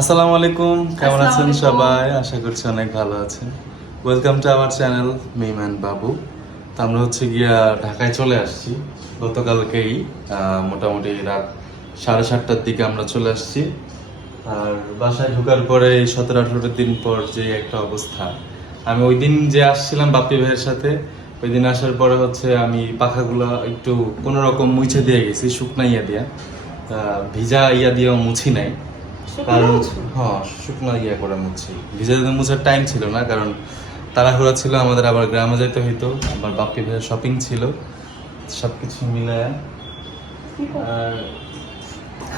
আসসালামু আলাইকুম কেমন আছেন সবাই? আশা করছি অনেক ভালো আছেন। ওয়েলকাম টু আওয়ার চ্যানেল মেহমান বাবু তো আমরা হচ্ছে গিয়া ঢাকায় চলে আসছি। গতকালকেই মোটামুটি রাত সাড়ে সাতটার দিকে আমরা চলে আসছি। আর বাসায় ঢোকার পরে এই সতেরো আঠারো দিন পর যে একটা অবস্থা। আমি ওই দিন যে আসছিলাম বাপ্পি ভাইয়ের সাথে ওই দিন আসার পরে হচ্ছে আমি পাখাগুলো একটু কোনো রকম মুছে দিয়ে গেছি শুকনা ইয়া দিয়া। তা ভিজা ইয়া দিয়েও মুছি নাই। কারণ হ্যাঁ শুকনো ইয়ে করে মুছি। ভিজে মুছার টাইম ছিল না কারণ তাড়াহুড়া ছিল আমাদের আবার গ্রামে যেতে হইতো আবার বাপ্পি ভাইয়ের শপিং ছিল সবকিছু মিলায়।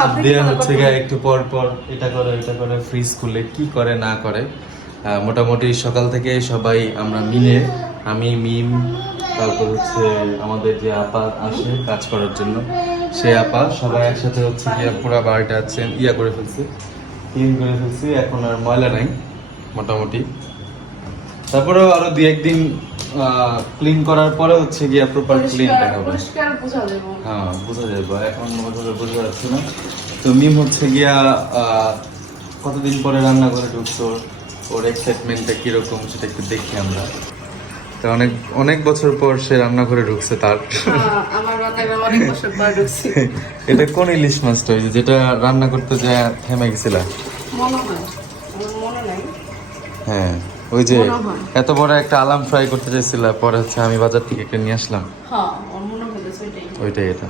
আর কি হচ্ছে গিয়ে একটু পর পর এটা করে এটা করে ফ্রি স্কুলে কি করে না করে। মোটামুটি সকাল থেকে সবাই আমরা মিলে আমি মিম তারপর হচ্ছে আমাদের যে আপা আসে কাজ করার জন্য সে আপা সবাই একসাথে হচ্ছে গিয়ে পুরো বাড়িটা আছে ইয়া করে ফেলছি ক্লিন করে ফেলছি এখন আর ময়লা নাই মোটামুটি। তারপরেও আরও দুই একদিন ক্লিন করার পরে হচ্ছে গিয়া প্রপার ক্লিন দেখাবো। হ্যাঁ বোঝা যাবে এখন ওইভাবে বোঝা যাচ্ছে না। তো মিম হচ্ছে গিয়া কতদিন পরে রান্না করে ঢুকছো ওর? এক্সাইটমেন্টটা কীরকম সেটা একটু দেখি আমরা। তো অনেক অনেক বছর পর সে রান্না করে ঢুকছে তার। হ্যাঁ, আমার রান্নাঘরে অনেক বছর পর ঢুকছি। এটা কোন ইলিশ মাছটা ওই যেটা রান্না করতে যায় থেমে গেছিল। মনে হয় মনে নাই। হ্যাঁ ওই যে এত বড় একটা আলাম ফ্রাই করতে চাইছিল পরে হচ্ছে আমি বাজার থেকে একটা নিয়ে আসলাম। হ্যাঁ মনে হয়েছে ওইটাই। ওইটাই এটা।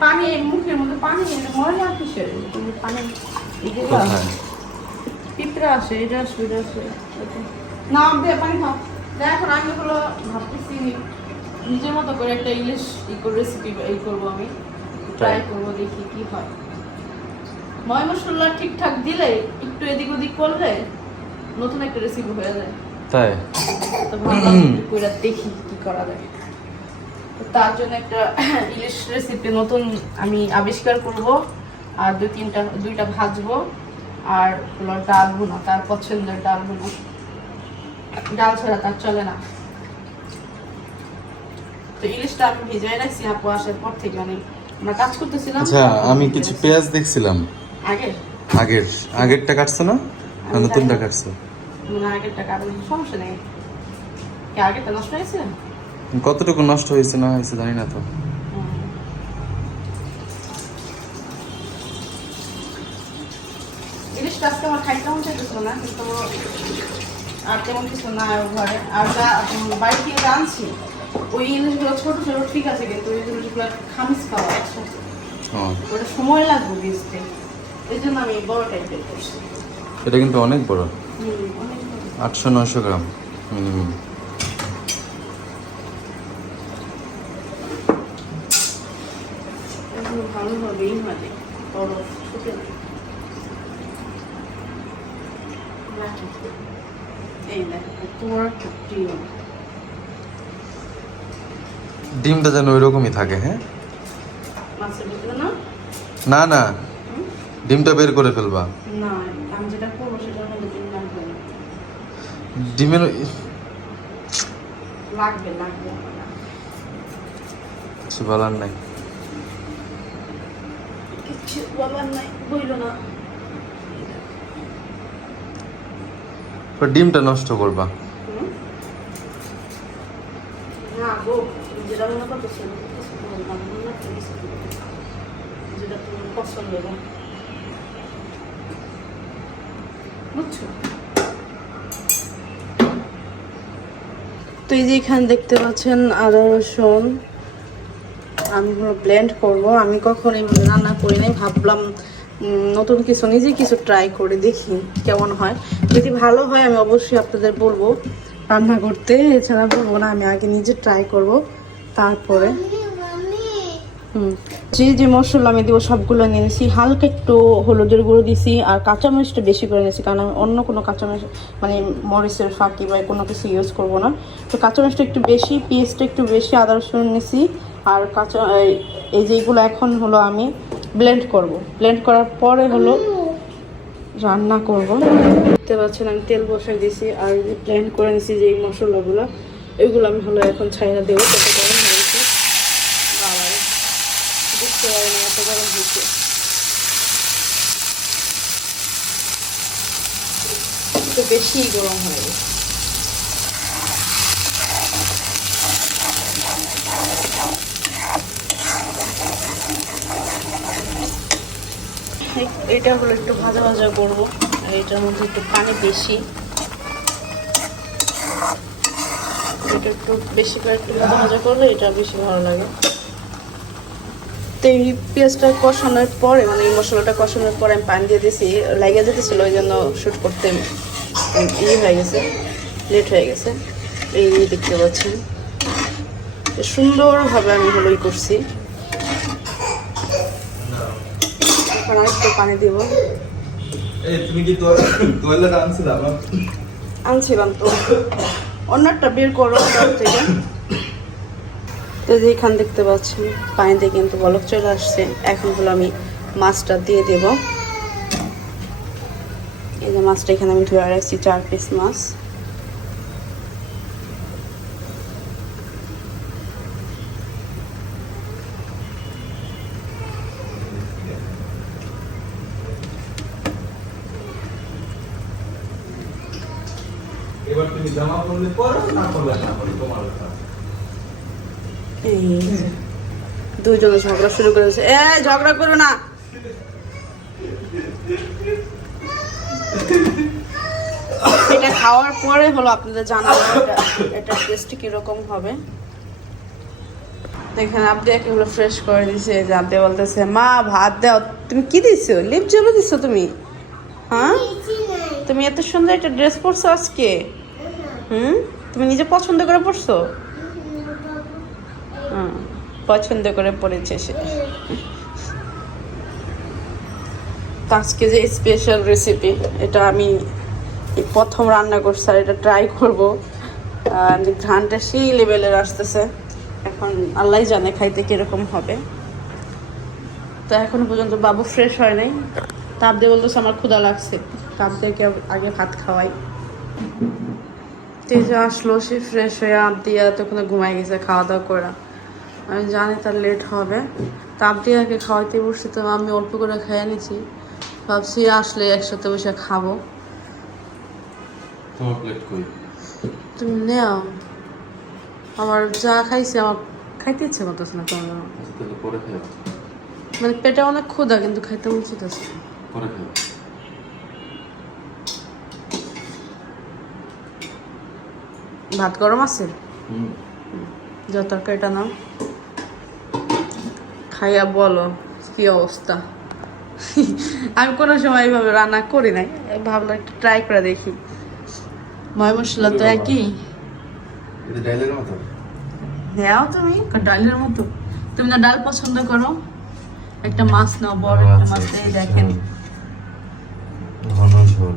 পানি মুখের মধ্যে পানি ময়লা কিসের? পানি পিঁপড়া আসে এটা আসবে এটা আসবে না পানি খাও। এখন আমি হলো ভাবতেছি নিজের মতো করে একটা ইলিশ ই করে রেসিপি এই করব আমি। ট্রাই করব দেখি কি হয়। ময় মশলা ঠিকঠাক দিলে একটু এদিক ওদিক করলে নতুন একটা রেসিপি হয়ে যায়। তাই? তো ভাবলাম দেখি কি করা যায়। তো তার জন্য একটা ইলিশ রেসিপি নতুন আমি আবিষ্কার করব আর দুই তিনটা দুইটা ভাজবো আর হলো ডাল ভুনা তার পছন্দের ডাল ভুনা। ডাল ছাড়া তার চলে না। তো ইলিশটা আমি ভিজাই রাখছি আপু আসার পর থেকে মানে আমরা কাজ করতেছিলাম। আচ্ছা আমি কিছু পেঁয়াজ দেখছিলাম। আগে? আগের আগেরটা কাটছো না? না নতুনটা কাটছো। মানে আগেরটা কারণ সমস্যা নেই। কি আগেরটা নষ্ট হয়েছে? কতটুকু নষ্ট হয়েছে না হয়েছে জানি না তো। ইলিশটা আজকে আমার খাইতে মন চাইতেছিল না কিন্তু আর তেমন কিছু না ঘরে। আর যা বাড়ি থেকে আনছি ওই ইলিশগুলো ছোট ছোট ঠিক আছে কিন্তু ওই ইলিশগুলো খামিজ হ্যাঁ ওটা সময় লাগবে বেচতে। এই জন্য আমি বড় টাইপের করছি। এটা কিন্তু অনেক বড়। আটশো নয়শো গ্রাম মিনিমাম ভালোভাবেই মানে বড় শুকে না ডিমটা যেন ওই রকমই থাকে হ্যাঁ? না? না ডিমটা বের করে ফেলবা। ডিমের লাগবে লাগবে কিছু বলার নাই। কিচ্ছু বলার নাই বইল না তো ডিমটা নষ্ট করবা হুম? না গো যেটা মনে করতেছি আমি কিছু বললাম না, না, কিছু বললাম না। যেটা তোমার পছন্দ গো। বুঝছ? তো এই যে এখানে দেখতে পাচ্ছেন আদা রসুন। আমি ব্লেন্ড করব। আমি কখনো রান্না করি নাই, ভাবলাম নতুন কিছু, নিজে কিছু ট্রাই করে দেখি কেমন হয়। যদি ভালো হয়, আমি অবশ্যই আপনাদের বলব রান্না করতে। এছাড়া বলব না, আমি আগে নিজে ট্রাই করব, তারপরে। যে যে মশলা আমি দেবো, সবগুলো নিয়ে নিয়েছি হালকা একটু হলুদের গুঁড়ো দিছি, আর কাঁচামরিচটা বেশি করে নিয়েছি কারণ আমি অন্য কোনো কাঁচামরিচ মানে মরিচের ফাঁকি বা কোনো কিছু ইউজ করব না। তো কাঁচামরিচটা একটু বেশি পেঁয়াজটা একটু বেশি, আদা রসুন নিয়েছি আর কাঁচা এই যেগুলো এখন হলো আমি ব্লেন্ড করব। ব্লেন্ড করার পরে হলো রান্না করব। দেখতে পাচ্ছেন আমি তেল বসাই দিয়েছি আর ব্লেন্ড করে নিয়েছি যে এই মশলাগুলো। এগুলো আমি হলো এখন ছাইনা দেবো। গরম হয়েছে পারিনি গরম হয়েছে। বেশি গরম হয়ে গেছে। এটা হলো একটু ভাজা ভাজা করব, আর এটার মধ্যে একটু পানি বেশি। এটা একটু বেশি করে একটু ভাজা ভাজা করলে এটা বেশি ভালো লাগে। তো এই পেঁয়াজটা কষানোর পরে মানে এই মশলাটা কষানোর পরে আমি পানি দিয়ে দিয়েছি, লাগিয়ে যেতেছিল ওই জন্য শ্যুট করতে ইয়ে হয়ে গেছে লেট হয়ে গেছে। এই দেখতে পাচ্ছেন। সুন্দরভাবে আমি হলো ই করছি। আর একটু পানি দিব তুমি কি তোয়ালেটা আনছিলে? আনছিলাম তো। অন্যটা বের করো থেকে। তো যেইখান দেখতে পাচ্ছেন পানিতে কিন্তু বলক চলে আসছে। এখন হলো আমি মাছটা দিয়ে দেব। এই যে মাছটা এখানে আমি ধরে রাখছি চার পিস মাছ। তুমি জামা পরলে পরো না পরলে না পরো তোমার এই দুজনে ঝগড়া শুরু করেছে। এ ঝগড়া করো না। এটা খাওয়ার পরে হলো আপনাদের জানাব এটা এটা টেস্ট কীরকম হবে। দেখেন আপনি একেবারে ফ্রেশ করে দিছে যে আপনি বলতেছে মা ভাত দাও। তুমি কি দিছো? লিপ জল দিছো তুমি? হ্যাঁ? তুমি এত সুন্দর একটা ড্রেস পরছো আজকে। হুম? তুমি নিজে পছন্দ করে পড়ছো? পছন্দ করে পড়েছে সে। আজকে যে স্পেশাল রেসিপি এটা আমি প্রথম রান্না করছি আর এটা ট্রাই করব। ঘ্রানটা সেই লেভেলের আসতেছে। এখন আল্লাহ জানে খাইতে কীরকম হবে। তো এখনও পর্যন্ত বাবু ফ্রেশ হয় নাই। তাপ দিয়ে বলতেছে, আমার ক্ষুধা লাগছে। তাপ দিয়ে আগে ভাত খাওয়াই? তেজে আসলো সে ফ্রেশ হয়ে আপ দিয়ে তখন ঘুমাই গেছে খাওয়া দাওয়া করা আমি জানি তার লেট হবে। তা দিয়ে আগে খাওয়াইতে বসছি তো আমি অল্প করে খেয়ে নিছি। ভাবছি আসলে একসাথে বসে খাব। তোমার প্লেট কই? তুমি নেও। আমার যা খাইছি আমার খাইতে ইচ্ছে করতেছে না তোমার। আচ্ছা মানে পেটে অনেক ক্ষুধা কিন্তু খাইতে উচিত আছে পরে খাও ভাত গরম আছে? যা তরকারিটা নাও। খাইয়া বলো কি অবস্থা? আমি কোনো সময় এইভাবে রান্না করি নাই। ভাবলাম একটু ট্রাই করে দেখি। ময় মশলা তো একই। নেও তুমি? ডালের মতো? তুমি না ডাল পছন্দ করো? একটা মাছ নাও বড় একটা আচ্ছা, মাছ আচ্ছা, এই দেখেন ঘন ঝোল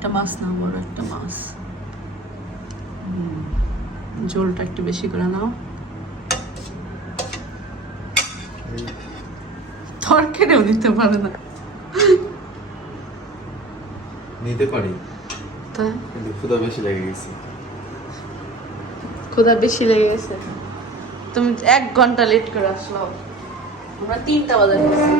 একটা মাছ নাও বড় একটা মাছ। ঝোলটা একটু বেশি করে নাও। তরকারিও নিতে পারে না। নিতে পারি। কিন্তু ক্ষুধা বেশি লেগে গেছে। ক্ষুধা বেশি লেগে গেছে। তুমি এক ঘণ্টা লেট করে আসলো। আমরা তিনটা বাজার গেছি।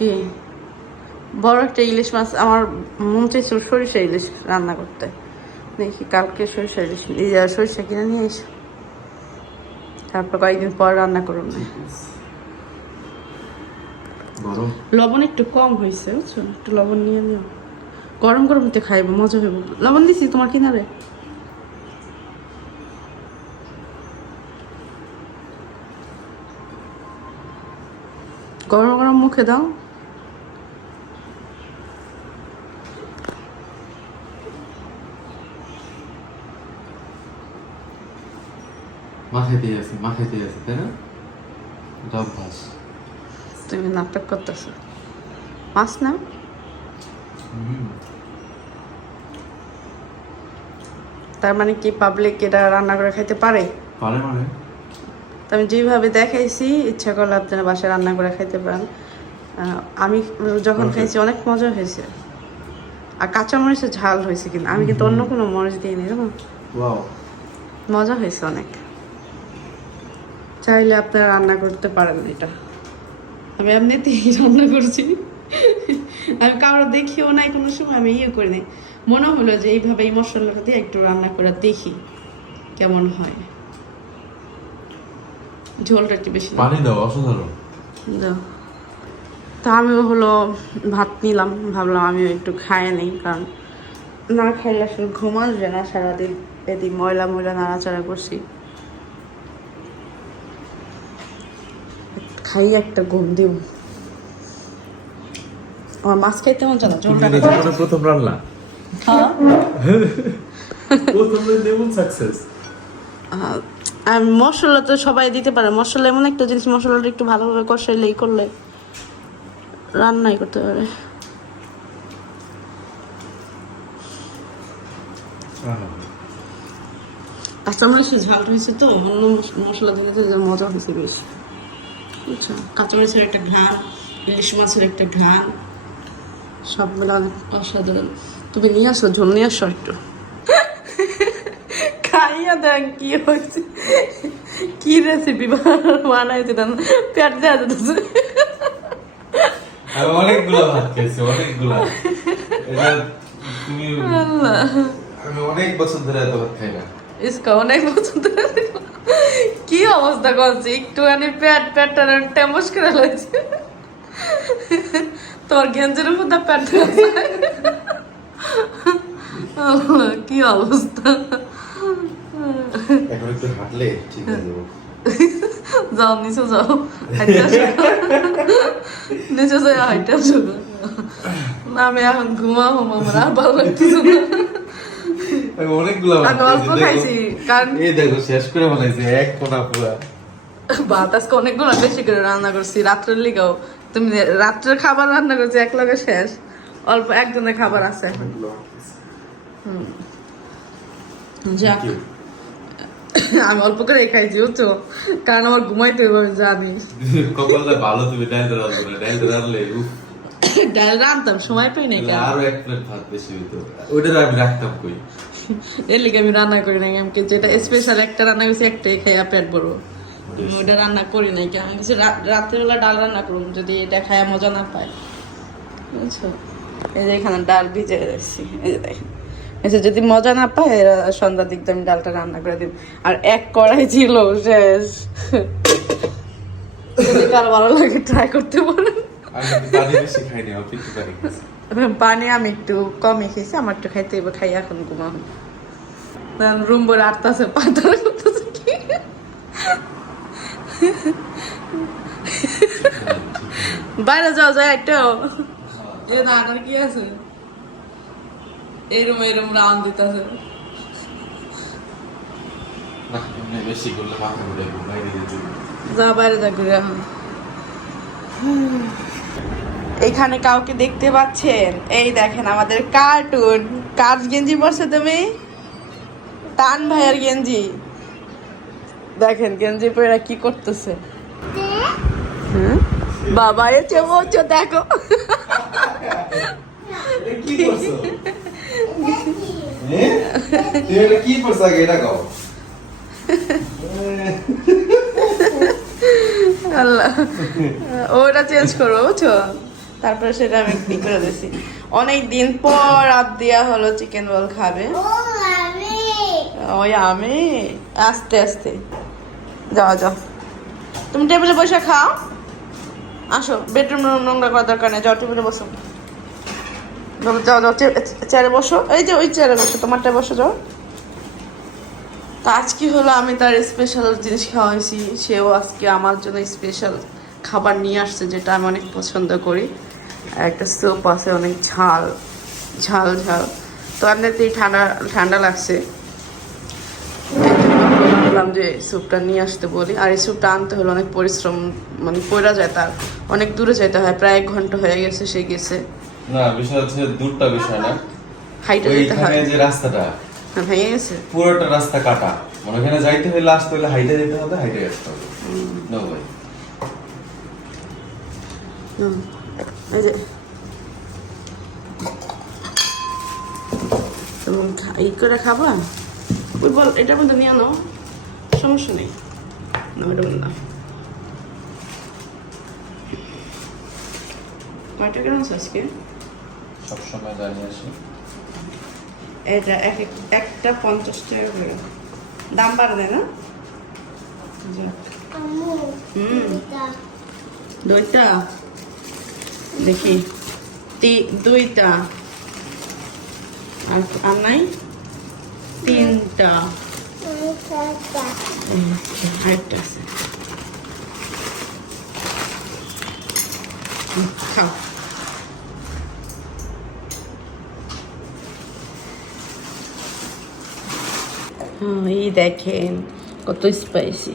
কি? বড় একটা ইলিশ মাছ আমার মন চাইছিল সরিষা ইলিশ রান্না করতে। দেখি কালকে সরিষা ইলিশ সরিষা কিনে নিয়ে এসে। তারপর কয়েকদিন পর রান্না করুন লবণ একটু কম হয়েছে বুঝছ? একটু লবণ নিয়ে নিও। গরম গরম তো খাইবো মজা হইব। লবণ দিছি তোমার কিনারে? গরম গরম মুখে দাও। মা খাইতে আছে মা খাইতে আছে তাই না? তুমি নাটক করতেছো। মাছ না? তার মানে কি পাবলিক এটা রান্না করে খাইতে পারে? পারে মানে। আমি যেভাবে দেখাইছি ইচ্ছা করলে আপনারা বাসায় রান্না করে খাইতে পারেন। আমি যখন খাইছি অনেক মজা হয়েছে। আর কাঁচা মরিচের ঝাল হয়েছে কিন্তু। আমি কিন্তু অন্য কোনো মরিচ দিইনি জানো মজা হয়েছে অনেক। চাইলে আপনারা রান্না করতে পারেন এটা। আমি এমনিতেই রান্না করছি। আমি কারও দেখিও নাই কোনো সময় আমি ইয়ে করি নাই। মনে হলো যে এইভাবে এই মশলাটা দিয়ে একটু রান্না করে দেখি কেমন হয়। ঝোলটা একটু বেশি পানি দাও অসাধারণ। দাও। তা আমিও হলো ভাত নিলাম ভাবলাম আমিও একটু খায় নেই কারণ না খাইলে আসলে ঘুম আসবে না সারাদিন এদিন ময়লা ময়লা নাড়াচাড়া করছি। খাই একটা ঘুম দিব আমার মাছ খাইতে মন চালা নিজে প্রথম রান্না। হ্যাঁ। আর মশলা তো সবাই দিতে পারে। মশলা এমন একটা জিনিস মশলাটা একটু ভালোভাবে কষাইলেই করলে রান্নাই করতে পারে। আচ্ছা কাঁচামরিচের ঝাল হয়েছে তো অন্য মশলা দিলে তো মজা হয়েছে বেশি। বুঝছ কাঁচামরিচের একটা ঘ্রাণ ইলিশ মাছের একটা ঘ্রাণ। সব মিলে অনেক অসাধারণ। তুমি নিয়ে আসো ঝোল নিয়ে আসো একটু। খাইয়া দেখ কি হয়েছে। কি রেসিপি বানাইছে দেন পেট দেওয়া যেতেছে অনেকগুলো ভাত খেয়েছি অনেকগুলো। তুমি আমি অনেক বছর ধরে এত ভাত খাই না। ইসকা অনেক বছর ধরে। অবস্থা করছে? একটুখানি পেট পেটটা টেমস করে লাগছে তোর গেঞ্জের মধ্যে আছে। কি অবস্থা। এখন একটু হাঁটলে ঠিক হয়ে যাব। যাও নিচে যাও। নিচে যাই হাইটে আসো। না আমি এখন ঘুমাবো আমার আর ভালো লাগতেছে। না অনেকগুলো আমি অল্প খেয়েছি, খাইছি কারণ এই দেখো শেষ করে বানাইছি এক কোনা পুরা। ভাত আজকে অনেকগুলো বেশি করে রান্না করছি রাত্রের লিগাও। তুমি রাত্রের খাবার রান্না করছি এক লগে শেষ। অল্প একজনের খাবার আছে এখন। যাক। আমি অল্প করে খাইছি বুঝছ? কারণ আমার ঘুমাইতে হবে আমি জানি। কপালটা ভালো তুমি ডাইল রাঁধবো রাঁধলে ডাল রান্তাম সময় পাই নাই কেন? আরও এক প্লেট ভাত বেশি ওইটা আমি রাখতাম কই? এর লিগে আমি রান্না করি নাই আমি যেটা স্পেশাল একটা রান্না করছি, একটাই খাইয়া পেট বড় আমি ওটা রান্না করি নাই আমি কিছু রাত্রেবেলা ডাল রান্না করুন যদি এটা খাইয়া মজা না পায়। বুঝছ? এই যে এখানে ডাল ভিজে রাখছি এই যে দেখেন। এই যদি মজা না পায়, এরা সন্ধ্যার দিক আমি ডালটা রান্না করে দিব আর এক কড়াই ছিল, শেষ। যদি কার ভালো লাগে ট্রাই করতে পারেন। পানি আমি একটু কমই খেয়েছি আমার একটু খাইতে হবে খাই এখন ঘুমাবো। রুম বলে আটতাছে পাথর করতেছে কি? বাইরে যাওয়া যায় একটাও। এ না কি আছে? এরম এরম রাউন্ড দিতেছে। যা বাইরে যা ঘুরে এখন এখানে কাউকে দেখতে পাচ্ছেন? এই দেখেন আমাদের কার্টুন। কার গেঞ্জি পরছে তুমি? টান ভাইয়ের গেঞ্জি। দেখেন গেঞ্জি পরে কি করতেছে? বাবা এসে বলছো দেখো। কি করছ? এটা কও। আল্লাহ। ওটা চেঞ্জ করব বুঝছ? তারপরে সেটা আমি কি করে দিছি? অনেক দিন পর আপ দিয়া হলো চিকেন রোল খাবে। ওই আমি। আস্তে আস্তে। যাও যাও। তুমি টেবিলে বসে খাও। আসো বেডরুম নোংরা করার দরকার নেই। যাও টেবিলে বসো। যাও যাও যাও। চেয়ারে বসো। এই যে ওই চেয়ারে বসো। তোমারটা বসো যাও। তা আজকে হলো আমি তার স্পেশাল জিনিস খাওয়াইছি। সেও আজকে আমার জন্য স্পেশাল খাবার নিয়ে আসছে যেটা আমি অনেক পছন্দ করি। আর একটা স্যুপ আছে অনেক ঝাল ঝাল ঝাল। তো এমনিতেই ঠান্ডা ঠান্ডা লাগছে। ভাবলাম যে স্যুপটা নিয়ে আসতে বলি। আর এই স্যুপটা আনতে হলো অনেক পরিশ্রম মানে পড়া যায় তার। অনেক দূরে যেতে হয় প্রায় এক ঘণ্টা হয়ে গেছে সে গেছে। না বিষয় হচ্ছে দূরটা বিষয় না। হাইটে যেতে হয়। যে রাস্তাটা হ্যাঁ, ভেঙে গেছে? পুরোটা রাস্তা কাটা। মানে ওখানে যাইতে হলে আসতে হলে হাইটে যেতে হবে হাইটে আসতে হবে। নো ভাই হুম, এই যে। তুমি খা- ই করে খাবা? ওই বল এটার মধ্যে নিয়ে আনো সমস্যা নেই। না বল না। কয় টাকা আছে আজকে? সবসময় জানিয়ে আসি এটা এক এক- একটা পঞ্চাশ টাকা করে। দাম বাড়ে দেয় না। হুম। এটা দুইটা? দেখি। দুইটা। আর আর নাই? তিনটা। খাও। হ্যাঁ এই দেখেন, কত স্পাইসি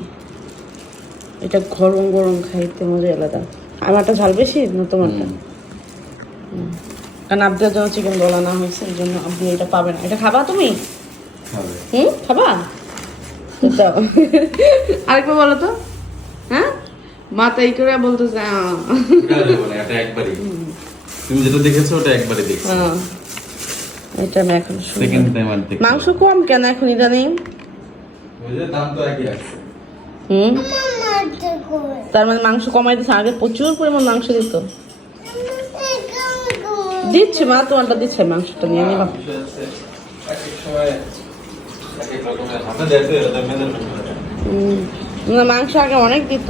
এটা গরম গরম খাইতে মজা আলাদা। আমারটা ঝাল বেশি না তোমারটা? কারণ আপনার জন্য চিকেন বলা না হয়েছে এই জন্য আপনি এটা পাবেন না। এটা খাবা তুমি? হুম? খাবা? তো দাও। আরেকবার বলো তো। হ্যাঁ? মাথা এই করে বলতেছে। এটা এটা একবারই। তুমি যেটা দেখেছ ওটা একবারই দেখছি। হ্যাঁ। এটা আমি এখন শুনি। সেকেন্ড টাইম আর মাংস কম কেন এখন ইদানিং? ওই যে দাম তো একই আছে। হুম? তার মানে মাংস কমাই দিচ্ছে আগে প্রচুর পরিমাণ মাংস দিত। দিচ্ছে মা তোমারটা দিচ্ছে মাংসটা নিয়ে নিবা মাংস আগে অনেক দিত।